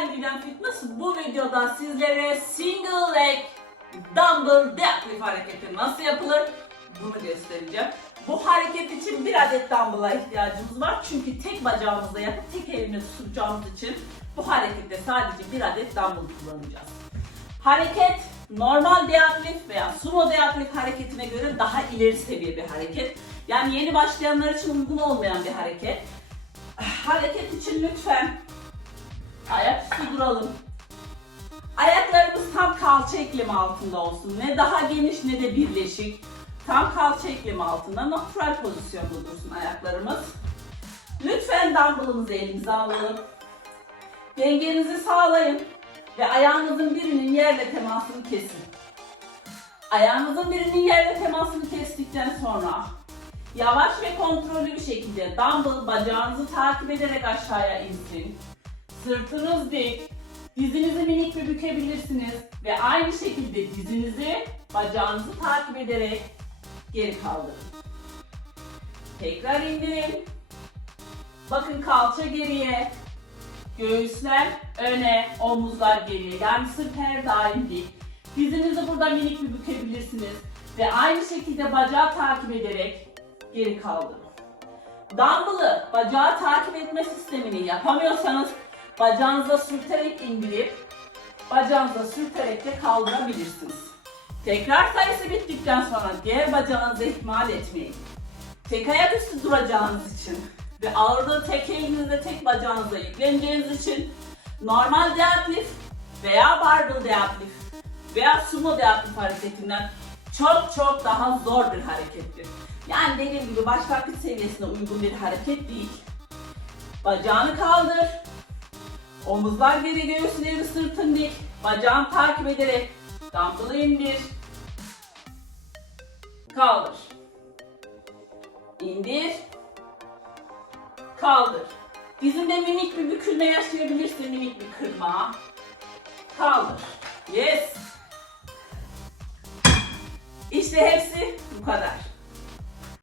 Ben Didem Fitness. Bu videoda sizlere single leg dumbbell deadlift hareketi nasıl yapılır bunu göstereceğim. Bu hareket için bir adet dumbbell'a ihtiyacımız var. Çünkü tek bacağımızla yapıp tek elimle tutacağımız için bu harekette sadece bir adet dumbbell kullanacağız. Hareket normal deadlift veya sumo deadlift hareketine göre daha ileri seviye bir hareket. Yani yeni başlayanlar için uygun olmayan bir hareket. Hareket için lütfen ayaküstü duralım. Ayaklarımız tam kalça eklemi altında olsun. Ne daha geniş ne de birleşik. Tam kalça eklemi altında natural pozisyonda dursun ayaklarımız. Lütfen dumbbellımızı elimize alalım. Dengenizi sağlayın ve ayağınızın birinin yerle temasını kesin. Ayağınızın birinin yerle temasını kestikten sonra yavaş ve kontrollü bir şekilde dumbbell bacağınızı takip ederek aşağıya insin. Sırtınız dik, dizinizi minik bir bükebilirsiniz ve aynı şekilde dizinizi bacağınızı takip ederek geri kaldırın. Tekrar indirin. Bakın kalça geriye, göğüsler öne, omuzlar geriye. Yani sırt her daim dik. Dizinizi burada minik bir bükebilirsiniz ve aynı şekilde bacağı takip ederek geri kaldırın. Dumbbell'ı bacağı takip etme sistemini yapamıyorsanız bacağınıza sürterek indirip bacağınıza sürterek de kaldırabilirsiniz. Tekrar sayısı bittikten sonra diğer bacağınızı ihmal etmeyin. Tek ayak üstü duracağınız için ve ağırlığı tek elinizle tek bacağınıza yükleneceğiniz için normal deadlift veya barbell deadlift veya sumo deadlift hareketinden çok çok daha zor bir harekettir. Yani dediğim gibi başlangıç seviyesine uygun bir hareket değil. Bacağını kaldır. Omuzlar geri göğüsleri sırtın dik. Bacağını takip ederek dumbbell'ı indir. Kaldır. İndir. Kaldır. Dizinde minik bir bükülme yaşayabilirsin, minik bir kırma. Kaldır. Yes. İşte hepsi bu kadar.